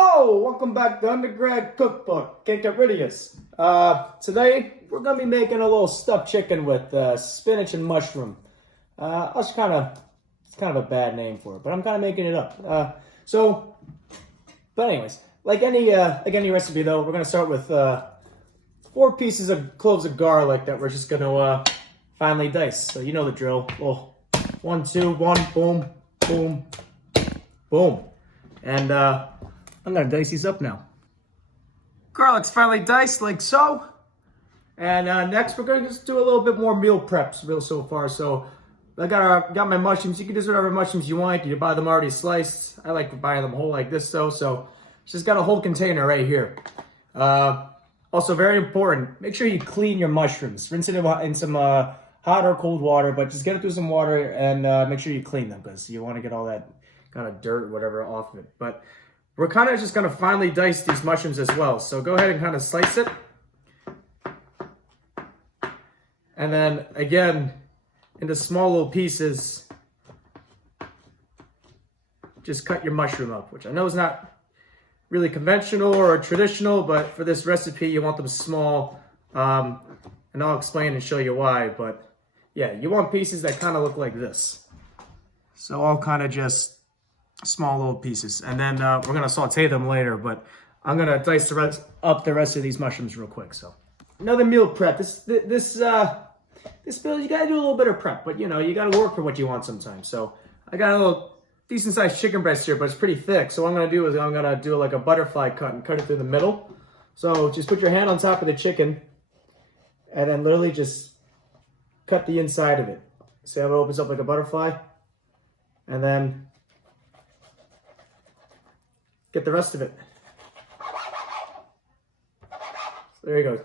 Oh, welcome back to Undergrad Cookbook. Can't get rid of this. Today we're gonna be making a little stuffed chicken with spinach and mushroom. It's kind of a bad name for it, but I'm kind of making it up. But anyways, like any recipe though, we're gonna start with 4 pieces of cloves of garlic that we're just gonna finely dice. So you know the drill. Well, 1, 2, 1, boom, boom, boom, and I'm gonna dice these up now. Garlic's finely diced like so. And next we're gonna just do a little bit more meal preps so far. So I got my mushrooms. You can use whatever mushrooms you want. You buy them already sliced. I like buying them whole like this though. So just got a whole container right here. Also very important, make sure you clean your mushrooms. Rinse it in some hot or cold water, but just get it through some water and make sure you clean them because you want to get all that kind of dirt or whatever off of it. But we're kind of just going to finely dice these mushrooms as well. So go ahead and kind of slice it. And then again, into small little pieces, just cut your mushroom up, which I know is not really conventional or traditional, but for this recipe, you want them small. And I'll explain and show you why, but yeah, you want pieces that kind of look like this. So I'll kind of just small little pieces, and then we're gonna saute them later, but I'm gonna dice up the rest of these mushrooms real quick. So another meal prep. This bill, you gotta do a little bit of prep, but you know, you gotta work for what you want sometimes. So I got a little decent sized chicken breast here, but it's pretty thick. So what I'm gonna do is I'm gonna do like a butterfly cut and cut it through the middle. So just put your hand on top of the chicken and then literally just cut the inside of it. See how it opens up like a butterfly? And then get the rest of it. So there you go.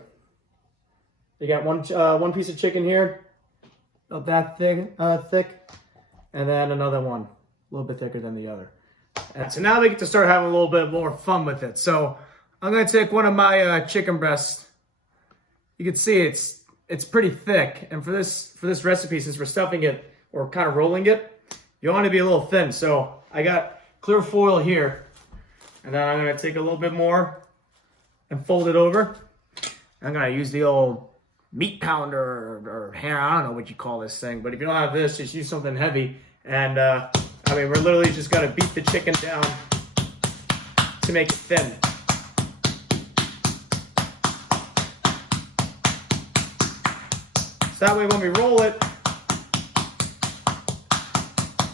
You got one piece of chicken here, about that thick, and then another one, a little bit thicker than the other. And so now we get to start having a little bit more fun with it. So I'm gonna take one of my chicken breasts. You can see it's pretty thick, and for this recipe, since we're stuffing it or kind of rolling it, you want to be a little thin. So I got clear foil here. And then I'm gonna take a little bit more and fold it over. I'm gonna use the old meat pounder or hair, I don't know what you call this thing, but if you don't have this, just use something heavy. And I mean, we're literally just gonna beat the chicken down to make it thin. So that way when we roll it,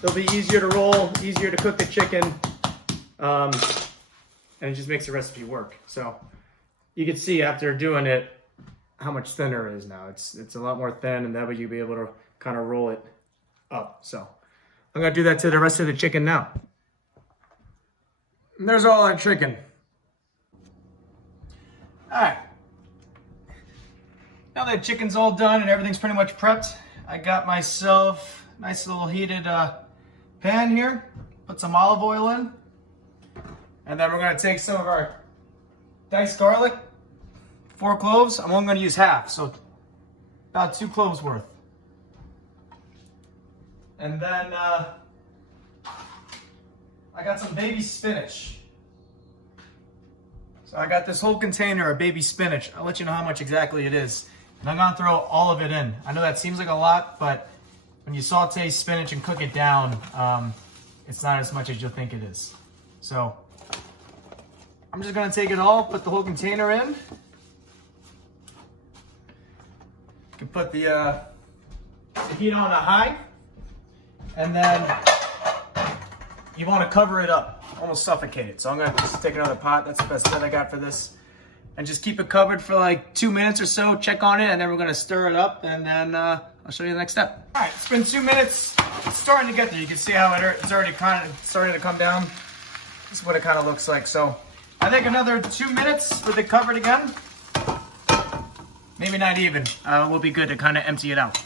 it'll be easier to roll, easier to cook the chicken. And it just makes the recipe work. So you can see after doing it how much thinner it is now. It's a lot more thin, and that way you'll be able to kind of roll it up. So I'm gonna do that to the rest of the chicken now. And there's all that chicken. All right. Now that chicken's all done and everything's pretty much prepped, I got myself a nice little heated pan here. Put some olive oil in. And then we're going to take some of our diced garlic, 4 cloves. I'm only going to use half, so about 2 cloves worth. And then I got some baby spinach. So I got this whole container of baby spinach. I'll let you know how much exactly it is. And I'm going to throw all of it in. I know that seems like a lot, but when you saute spinach and cook it down, it's not as much as you'll think it is. So I'm just gonna take it all, put the whole container in. You can put the heat on a high, and then you want to cover it up, almost suffocate it. So I'm gonna just take another pot. That's the best bet I got for this, and just keep it covered for like 2 minutes or so. Check on it, and then we're gonna stir it up, and then I'll show you the next step. All right, it's been 2 minutes. It's starting to get there. You can see how it's already kind of starting to come down. This is what it kind of looks like. So I think another 2 minutes with it covered again. Maybe not even. Will be good to kind of empty it out.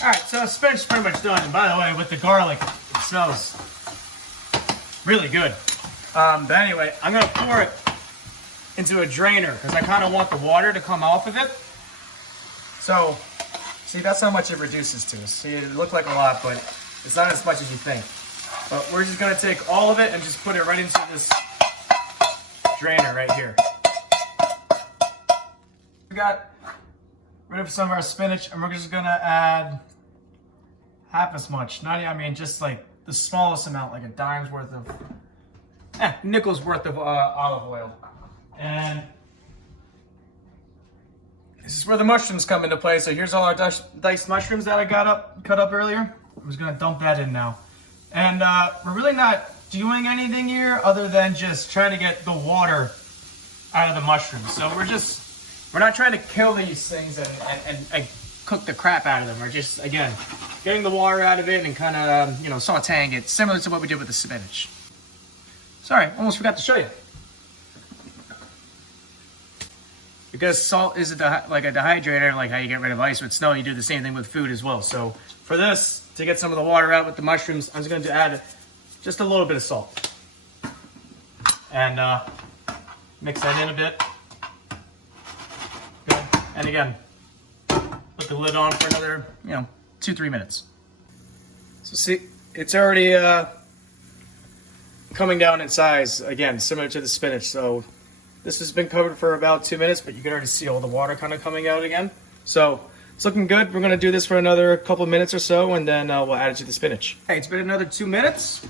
All right, so spinach is pretty much done. And by the way, with the garlic, it smells really good. But anyway, I'm gonna pour it into a drainer because I kind of want the water to come off of it. So, see, that's how much it reduces to. See, it looked like a lot, but it's not as much as you think. But we're just gonna take all of it and just put it right into this drainer right here. We got rid of some of our spinach, and we're just gonna add half as much. I mean, just like the smallest amount, like a dime's worth of, nickel's worth of olive oil. And this is where the mushrooms come into play. So here's all our diced mushrooms that I cut up earlier. I'm just gonna dump that in now. And we're really not doing anything here other than just trying to get the water out of the mushrooms. So we're not trying to kill these things and cook the crap out of them. We're just, again, getting the water out of it and kind of, sauteing it, similar to what we did with the spinach. Sorry, almost forgot to show you. Because salt is like a dehydrator, like how you get rid of ice with snow, you do the same thing with food as well. So for this, to get some of the water out with the mushrooms, I'm just going to add just a little bit of salt. And mix that in a bit. Good. And again, put the lid on for another, 2-3 minutes. So see, it's already coming down in size, again, similar to the spinach. So this has been covered for about 2 minutes, but you can already see all the water kind of coming out again. So it's looking good. We're going to do this for another couple of minutes or so, and then we'll add it to the spinach. Okay, it's been another 2 minutes.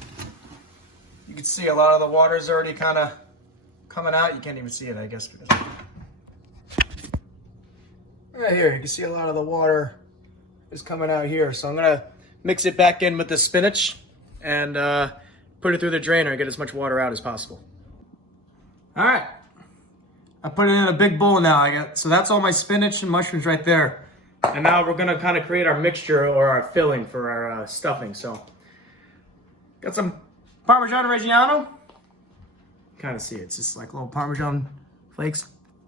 You can see a lot of the water is already kind of coming out. You can't even see it, I guess. Right here, you can see a lot of the water is coming out here. So I'm going to mix it back in with the spinach and put it through the drainer and get as much water out as possible. All right. I put it in a big bowl now. So that's all my spinach and mushrooms right there. And now we're gonna kind of create our mixture or our filling for our stuffing. So got some Parmesan Reggiano. Kind of see it. It's just like little Parmesan flakes.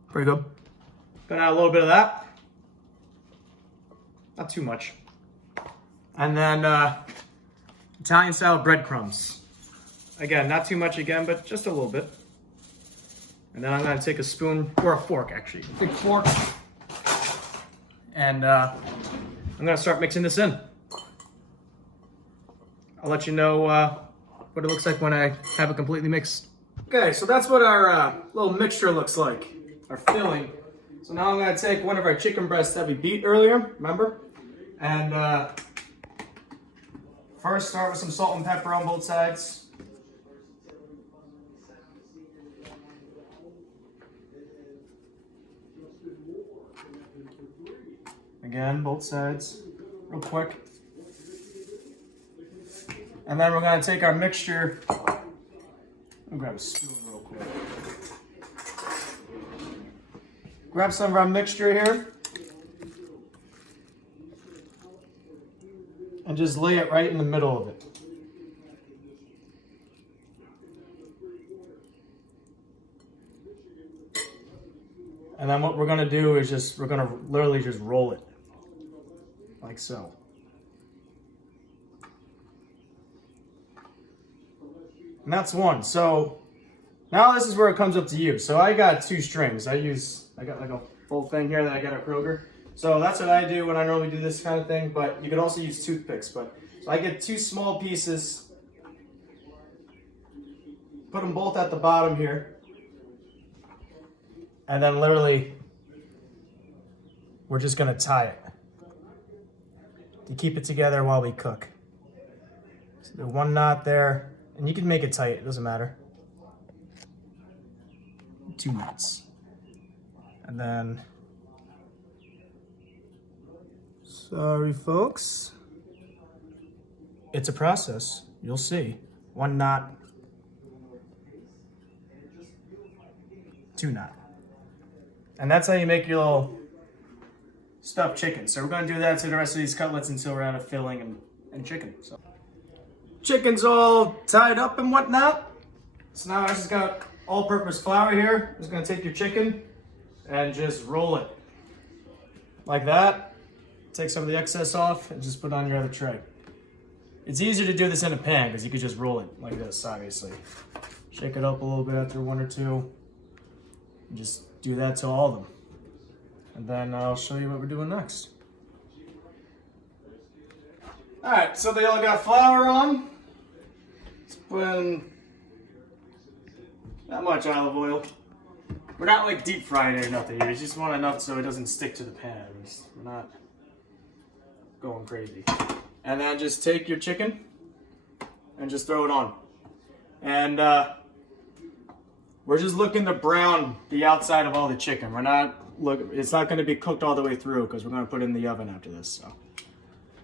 Pretty good. Gonna add a little bit of that. Not too much. And then Italian style breadcrumbs. Again, not too much again, but just a little bit. And then I'm going to take a spoon, or a fork actually, big fork. And I'm going to start mixing this in. I'll let you know what it looks like when I have it completely mixed. Okay, so that's what our little mixture looks like, our filling. So now I'm going to take one of our chicken breasts that we beat earlier, remember? And first start with some salt and pepper on both sides. Again, both sides, real quick. And then we're going to take our mixture. I'll grab a spoon real quick. Grab some of our mixture here. And just lay it right in the middle of it. And then what we're going to do is we're going to literally just roll it. Like so. And that's one. So now this is where it comes up to you. So I got 2 strings. I got like a full thing here that I got at Kroger. So that's what I do when I normally do this kind of thing, but you could also use toothpicks. So I get 2 small pieces, put them both at the bottom here, and then literally we're just gonna tie it to keep it together while we cook. So the 1 knot there, and you can make it tight, it doesn't matter. 2 knots. And then, sorry folks, it's a process, you'll see. 1 knot, 2 knot. And that's how you make your little stuffed chicken. So we're going to do that to the rest of these cutlets until we're out of filling and chicken. So chicken's all tied up and whatnot. So now I just got all-purpose flour here. I'm just going to take your chicken and just roll it like that. Take some of the excess off and just put it on your other tray. It's easier to do this in a pan because you could just roll it like this, obviously. Shake it up a little bit after 1 or 2. And just do that to all of them. And then I'll show you what we're doing next. All right, so they all got flour on. Let's put in not much olive oil. We're not like deep frying it or nothing. You just want enough so it doesn't stick to the pan. We're not going crazy. And then just take your chicken and just throw it on. And we're just looking to brown the outside of all the chicken. We're not it's not going to be cooked all the way through because we're going to put it in the oven after this. So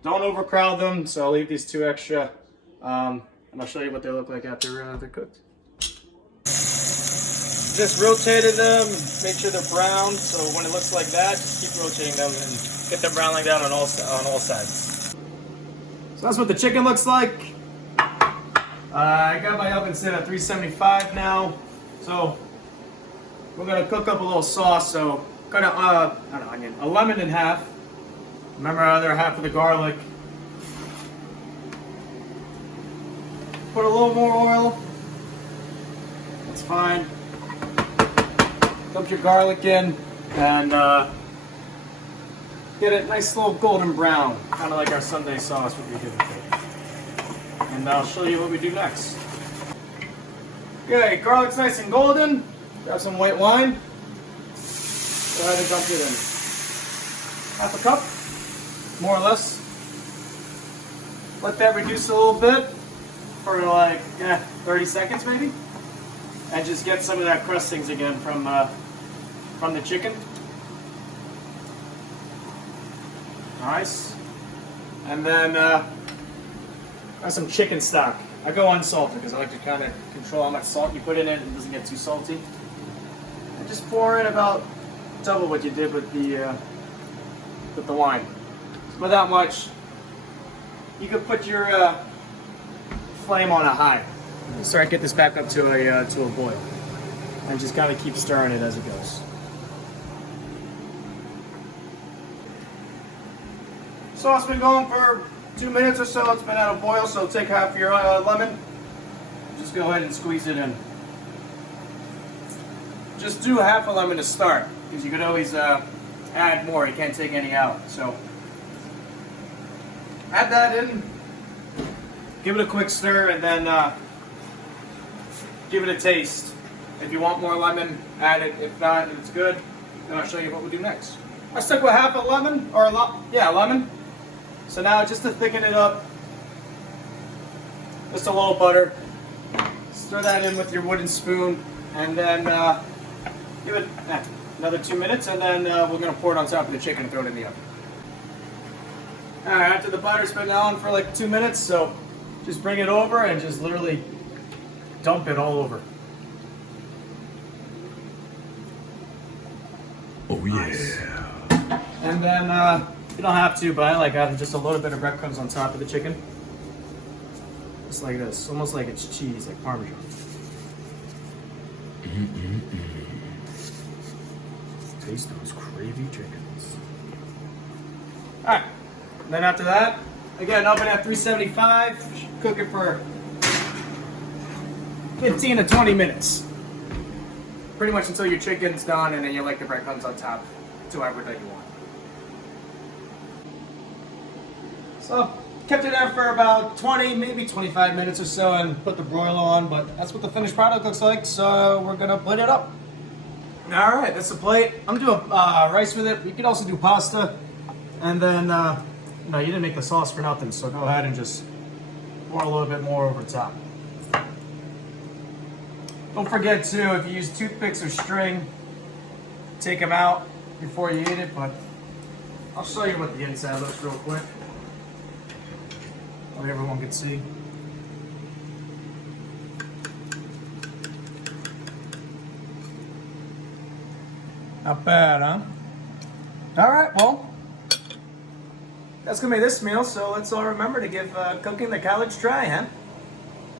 don't overcrowd them. So I'll leave these 2 extra, and I'll show you what they look like after they're cooked. Just rotated them, make sure they're brown. So when it looks like that, just keep rotating them and get them brown like that on all sides. So that's what the chicken looks like. I got my oven set at 375 now. So we're gonna cook up a little sauce. So cut a lemon in half. Remember our other half of the garlic. Put a little more oil. That's fine. Dump your garlic in and get it nice little golden brown, kind of like our Sunday sauce would be good. And I'll show you what we do next. Okay, garlic's nice and golden. Grab some white wine. Go ahead and dump it in. Half a cup, more or less. Let that reduce a little bit for like 30 seconds maybe. And just get some of that crustings again from the chicken. Nice. And then got some chicken stock. I go unsalted because I like to kind of control how much salt you put in it and it doesn't get too salty. And just pour in about double what you did with the wine. So with that much, you could put your flame on a high. Start get this back up to a boil, and just kind of keep stirring it as it goes. So it's been going for 2 minutes or so. It's been at a boil, so take half your lemon. Just go ahead and squeeze it in. Just do half a lemon to start, because you could always add more. You can't take any out. So add that in. Give it a quick stir, and then give it a taste. If you want more lemon, add it. If not, if it's good, then I'll show you what we'll do next. I stuck with half a lemon, or a lemon. So now, just to thicken it up, just a little butter. Stir that in with your wooden spoon, and then give it another 2 minutes, and then we're going to pour it on top of the chicken and throw it in the oven. Alright, after the butter's been on for like 2 minutes, so just bring it over and just literally dump it all over. Oh yeah. Nice. And then you don't have to, but I like adding just a little bit of breadcrumbs on top of the chicken. Just like this, almost like it's cheese, like Parmesan. Taste those cravey chickens. Alright, then after that, again, oven at 375, cook it for 15 to 20 minutes. Pretty much until your chicken's done, and then you like the breadcrumbs on top to whatever that you want. So, kept it there for about 20, maybe 25 minutes or so, and put the broiler on, but that's what the finished product looks like, so we're gonna plate it up. Alright, that's the plate. I'm doing rice with it. You could also do pasta, and then, you didn't make the sauce for nothing, so go ahead and just pour a little bit more over top. Don't forget too, if you use toothpicks or string, take them out before you eat it, but I'll show you what the inside looks real quick. So everyone can see. Not bad, huh? Alright, well, that's gonna be this meal, so let's all remember to give cooking the college try, huh?